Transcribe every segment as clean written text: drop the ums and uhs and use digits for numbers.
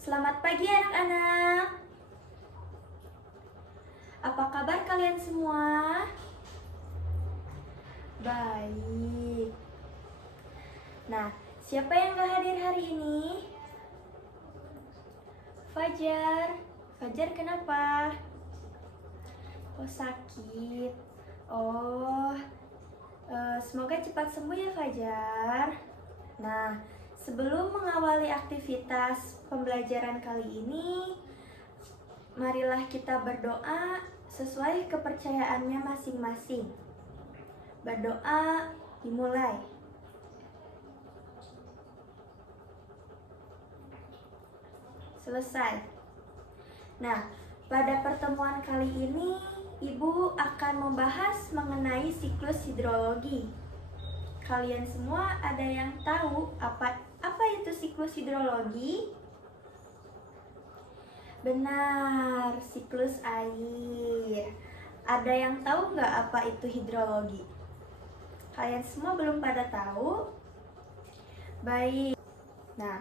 Selamat pagi anak-anak. Apa kabar kalian semua? Baik. Nah, siapa yang gak hadir hari ini? Fajar. Fajar kenapa? Oh, sakit. Semoga cepat sembuh ya Fajar. Nah, sebelum mengawali aktivitas pembelajaran kali ini, marilah kita berdoa sesuai kepercayaannya masing-masing. Berdoa dimulai. Selesai. Nah, pada pertemuan kali ini, Ibu akan membahas mengenai siklus hidrologi. Kalian semua ada yang tahu apa itu siklus hidrologi? Benar, siklus air. Ada yang tahu nggak apa itu hidrologi? Kalian semua belum pada tahu? Baik. Nah,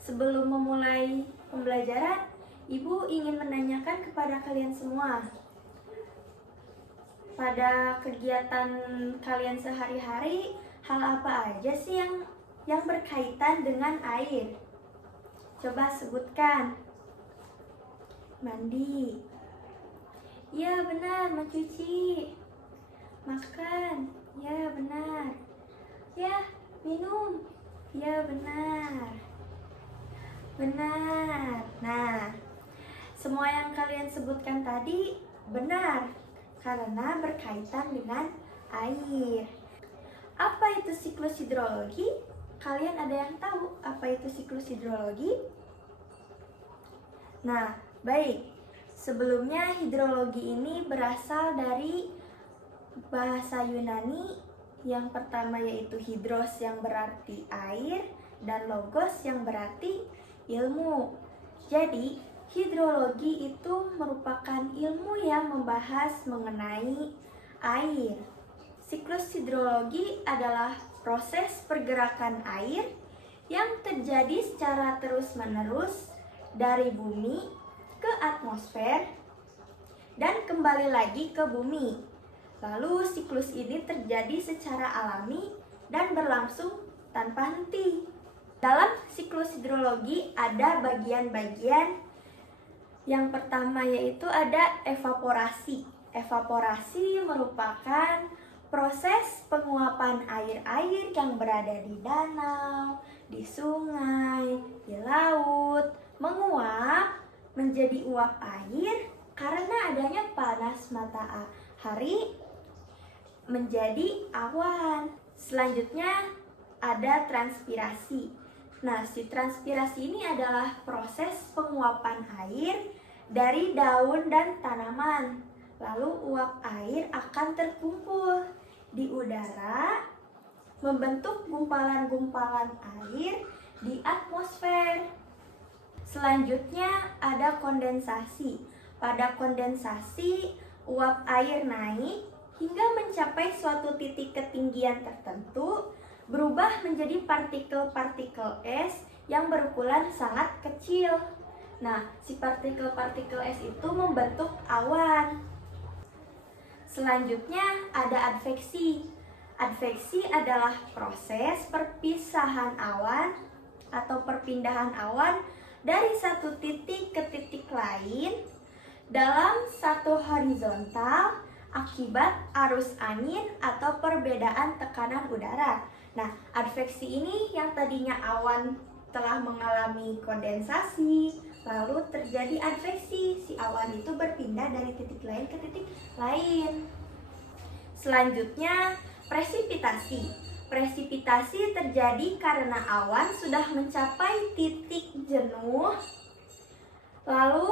sebelum memulai pembelajaran, Ibu ingin menanyakan kepada kalian semua. Pada kegiatan kalian sehari-hari, hal apa aja sih yang berkaitan dengan air? Coba sebutkan. Mandi. Ya benar, mencuci. Makan. Ya benar. Ya, minum. Ya benar. Benar. Nah, semua yang kalian sebutkan tadi benar karena berkaitan dengan air. Apa itu siklus hidrologi? Kalian ada yang tahu apa itu siklus hidrologi? Nah, baik. Sebelumnya hidrologi ini berasal dari bahasa Yunani. Yang pertama yaitu hidros yang berarti air dan logos yang berarti ilmu. Jadi, hidrologi itu merupakan ilmu yang membahas mengenai air. Siklus hidrologi adalah proses pergerakan air yang terjadi secara terus-menerus dari bumi ke atmosfer dan kembali lagi ke bumi. Lalu siklus ini terjadi secara alami dan berlangsung tanpa henti. Dalam siklus hidrologi ada bagian-bagian. Yang pertama yaitu ada evaporasi. Evaporasi merupakan proses penguapan air-air yang berada di danau, di sungai, di laut, menguap menjadi uap air karena adanya panas matahari menjadi awan. Selanjutnya ada transpirasi. Nah, si transpirasi ini adalah proses penguapan air dari daun dan tanaman. Lalu uap air akan terkumpul di udara, membentuk gumpalan-gumpalan air di atmosfer. Selanjutnya ada kondensasi. Pada kondensasi, uap air naik hingga mencapai suatu titik ketinggian tertentu, berubah menjadi partikel-partikel es yang berukuran sangat kecil. Nah, si partikel-partikel es itu membentuk awan. Selanjutnya ada adveksi. Adveksi adalah proses perpisahan awan atau perpindahan awan dari satu titik ke titik lain dalam satu horizontal akibat arus angin atau perbedaan tekanan udara. Nah, adveksi ini yang tadinya awan telah mengalami kondensasi, lalu terjadi adveksi. Si awan itu berpindah dari titik lain ke titik lain. Selanjutnya, presipitasi. Presipitasi terjadi karena awan sudah mencapai titik jenuh, lalu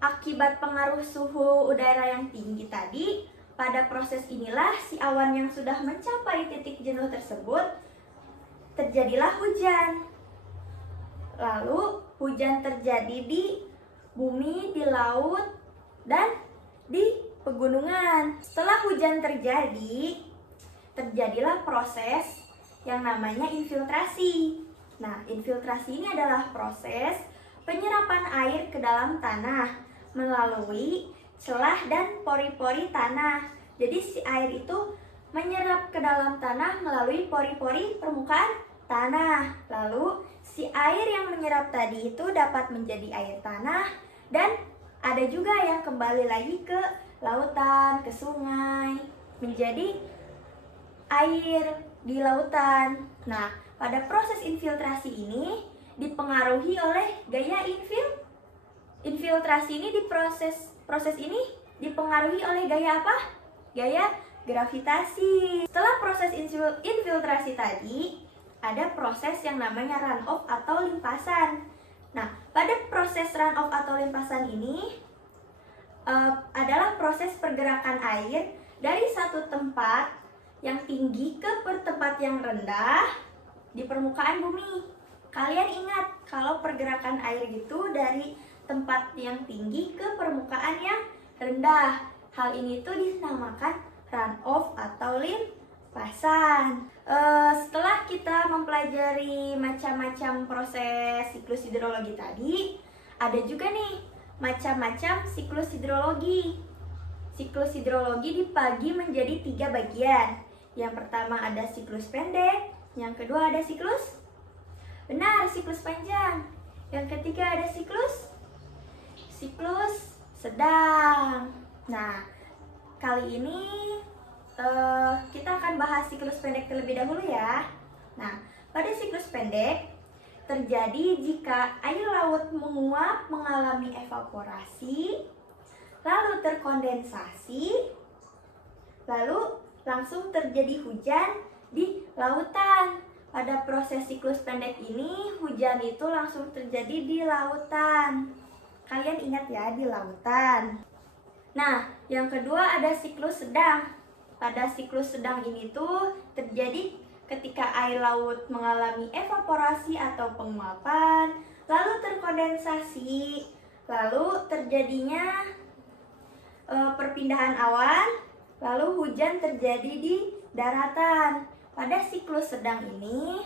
akibat pengaruh suhu udara yang tinggi tadi, pada proses inilah si awan yang sudah mencapai titik jenuh tersebut terjadilah hujan. Lalu hujan terjadi di bumi, di laut, dan di pegunungan. Setelah hujan terjadi, terjadilah proses yang namanya infiltrasi. Nah, infiltrasi ini adalah proses penyerapan air ke dalam tanah melalui celah dan pori-pori tanah. Jadi si air itu menyerap ke dalam tanah melalui pori-pori permukaan tanah. Lalu si air yang menyerap tadi itu dapat menjadi air tanah, dan ada juga yang kembali lagi ke lautan, ke sungai, menjadi air di lautan. Nah, pada proses infiltrasi ini dipengaruhi oleh gaya infiltrasi ini proses ini dipengaruhi oleh gaya apa? Gaya gravitasi. Setelah proses infiltrasi tadi, ada proses yang namanya runoff atau limpasan. Nah, pada proses runoff atau limpasan ini adalah proses pergerakan air dari satu tempat yang tinggi ke tempat yang rendah di permukaan bumi. Kalian ingat kalau pergerakan air itu dari tempat yang tinggi ke permukaan yang rendah. Hal ini tuh dinamakan runoff atau limpasan. Setelah kita mempelajari macam-macam proses siklus hidrologi tadi, ada juga nih macam-macam siklus hidrologi. Siklus hidrologi dibagi menjadi 3 bagian. Yang pertama ada siklus pendek, yang kedua ada siklus panjang, yang ketiga ada siklus sedang. Nah, kali ini kita akan bahas siklus pendek terlebih dahulu ya. Nah, pada siklus pendek terjadi jika air laut menguap mengalami evaporasi, lalu terkondensasi, lalu langsung terjadi hujan di lautan. Pada proses siklus pendek ini, hujan itu langsung terjadi di lautan. Kalian ingat ya, di lautan. Nah, yang kedua ada siklus sedang. Pada siklus sedang ini tuh terjadi ketika air laut mengalami evaporasi atau penguapan, lalu terkondensasi, lalu terjadinya perpindahan awan, lalu hujan terjadi di daratan. Pada siklus sedang ini,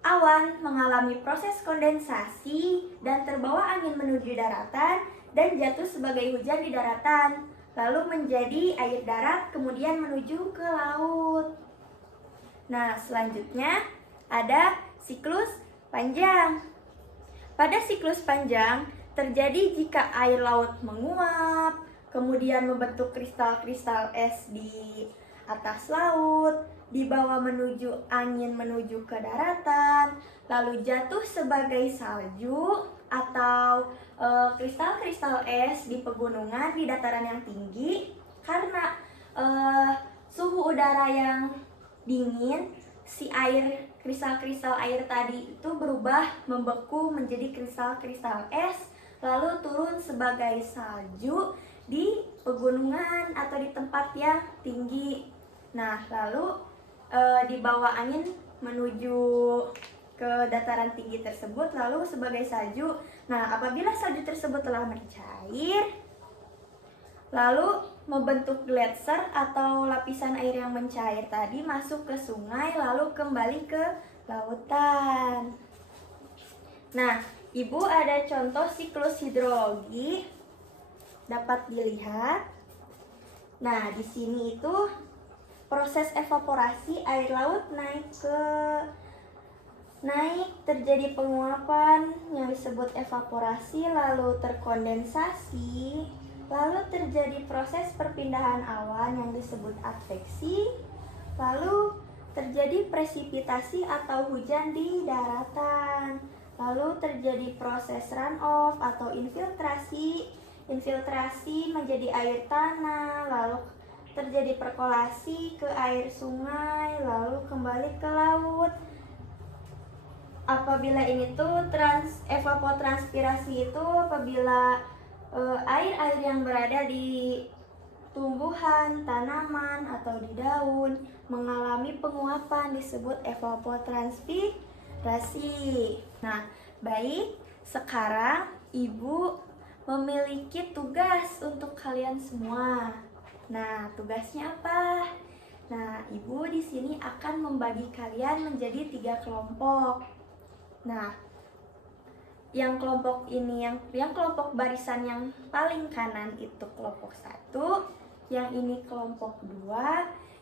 awan mengalami proses kondensasi dan terbawa angin menuju daratan dan jatuh sebagai hujan di daratan, lalu menjadi air darat kemudian menuju ke laut. Nah, selanjutnya ada siklus panjang. Pada siklus panjang terjadi jika air laut menguap, kemudian membentuk kristal-kristal es di atas laut, dibawa menuju angin menuju ke daratan, lalu jatuh sebagai salju atau kristal-kristal es di pegunungan di dataran yang tinggi. Karena suhu udara yang dingin, si air kristal-kristal air tadi itu berubah membeku menjadi kristal-kristal es, lalu turun sebagai salju di pegunungan atau di tempat yang tinggi. Nah, lalu dibawa angin menuju ke dataran tinggi tersebut, lalu sebagai salju. Nah, apabila salju tersebut telah mencair, lalu membentuk gletser atau lapisan air yang mencair tadi masuk ke sungai, lalu kembali ke lautan. Nah, Ibu ada contoh siklus hidrologi dapat dilihat. Nah, di sini itu proses evaporasi air laut naik terjadi penguapan yang disebut evaporasi, lalu terkondensasi, lalu terjadi proses perpindahan awan yang disebut adveksi, lalu terjadi presipitasi atau hujan di daratan, lalu terjadi proses runoff atau infiltrasi menjadi air tanah, lalu terjadi perkolasi ke air sungai, lalu kembali ke laut. Apabila ini tuh evapotranspirasi itu apabila air-air yang berada di tumbuhan, tanaman, atau di daun mengalami penguapan disebut evapotranspirasi. Nah, baik, sekarang Ibu memiliki tugas untuk kalian semua. Nah, tugasnya apa? Nah, Ibu di sini akan membagi kalian menjadi 3 kelompok. Nah, yang kelompok ini, yang kelompok barisan yang paling kanan itu kelompok 1, yang ini kelompok 2,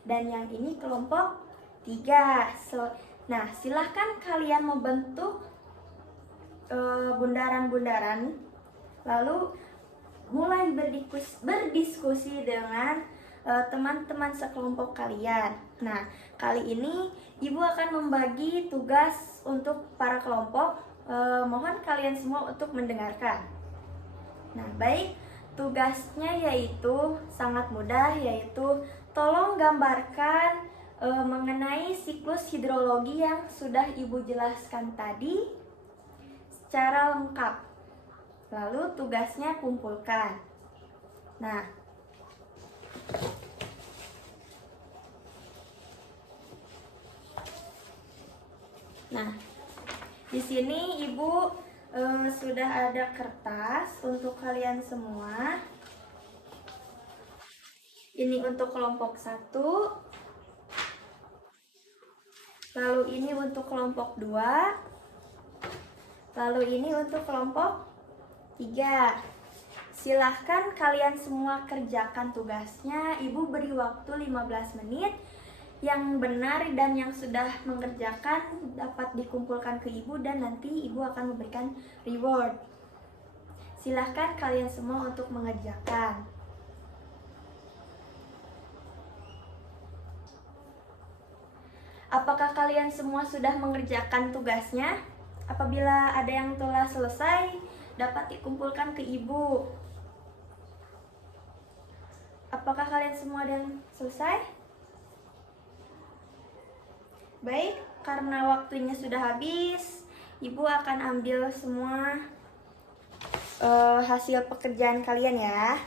dan yang ini kelompok 3. Nah, silahkan kalian membentuk bundaran-bundaran, lalu mulai berdiskusi dengan teman-teman sekelompok kalian. Nah, kali ini Ibu akan membagi tugas untuk para kelompok. Mohon kalian semua untuk mendengarkan. Nah, baik, tugasnya yaitu sangat mudah, yaitu tolong gambarkan mengenai siklus hidrologi yang sudah Ibu jelaskan tadi secara lengkap. Lalu tugasnya kumpulkan. Nah, di sini Ibu sudah ada kertas untuk kalian semua. Ini untuk kelompok 1. Lalu ini untuk kelompok 2. Lalu ini untuk kelompok 3. Silahkan kalian semua kerjakan tugasnya. Ibu beri waktu 15 menit. Yang benar dan yang sudah mengerjakan dapat dikumpulkan ke Ibu dan nanti Ibu akan memberikan reward. Silahkan kalian semua untuk mengerjakan. Apakah kalian semua sudah mengerjakan tugasnya? Apabila ada yang telah selesai, dapat dikumpulkan ke Ibu. Apakah kalian semua ada yang selesai? Baik, karena waktunya sudah habis, Ibu akan ambil semua hasil pekerjaan kalian ya.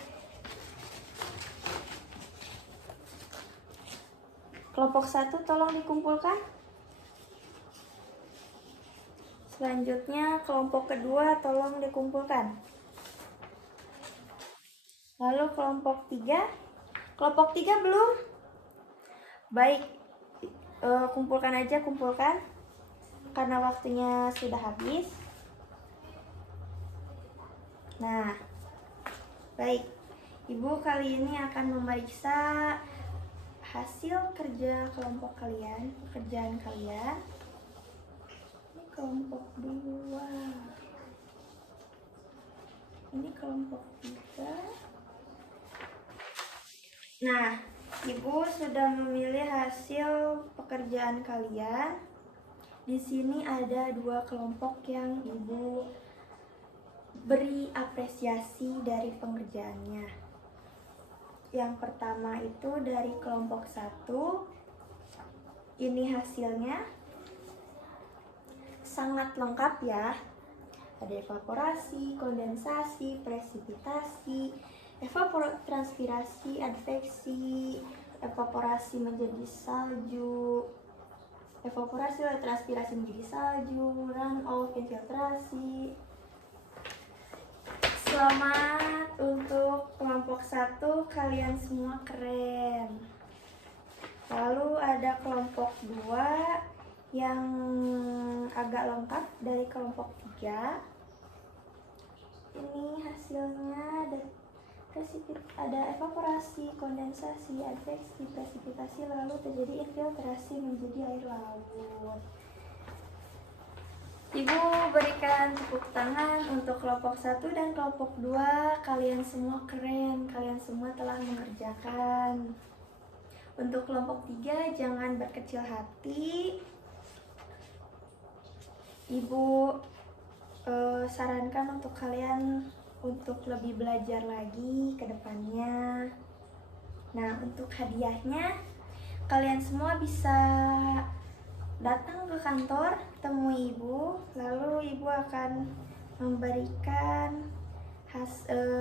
Kelompok 1 tolong dikumpulkan. Selanjutnya kelompok kedua tolong dikumpulkan. Lalu kelompok 3. Kelompok 3 belum? Baik. Kumpulkan karena waktunya sudah habis. Nah, baik, Ibu kali ini akan memeriksa hasil kerja kelompok kalian, pekerjaan kalian. Ini kelompok 2, ini kelompok 3. Nah, Ibu sudah memilih hasil pekerjaan kalian. Di sini ada 2 kelompok yang Ibu beri apresiasi dari pengerjaannya. Yang pertama itu dari kelompok 1. Ini hasilnya sangat lengkap ya. Ada evaporasi, kondensasi, presipitasi, evapotranspirasi, adveksi, evaporasi menjadi salju, evaporasi oleh transpirasi menjadi salju, runoff, infiltrasi. Selamat untuk kelompok 1, kalian semua keren. Lalu ada kelompok 2 yang agak lengkap dari kelompok 3. Ini hasilnya ada evaporasi, kondensasi, adveksi, presipitasi, lalu terjadi infiltrasi menjadi air laut. Ibu berikan tepuk tangan untuk kelompok 1 dan kelompok 2. Kalian semua keren, kalian semua telah mengerjakan. Untuk kelompok 3 jangan berkecil hati. Ibu sarankan untuk kalian untuk lebih belajar lagi ke depannya. Nah, untuk hadiahnya kalian semua bisa datang ke kantor, temui Ibu, lalu Ibu akan memberikan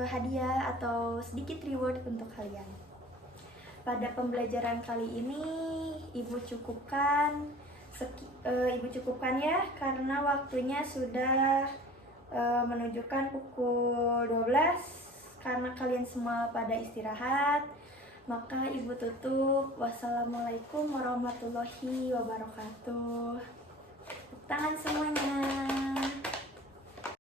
hadiah atau sedikit reward untuk kalian. Pada pembelajaran kali ini Ibu cukupkan ya, karena waktunya sudah menunjukkan pukul 12. Karena kalian semua pada istirahat, maka Ibu tutup. Wassalamualaikum warahmatullahi wabarakatuh. Tepuk tangan semuanya.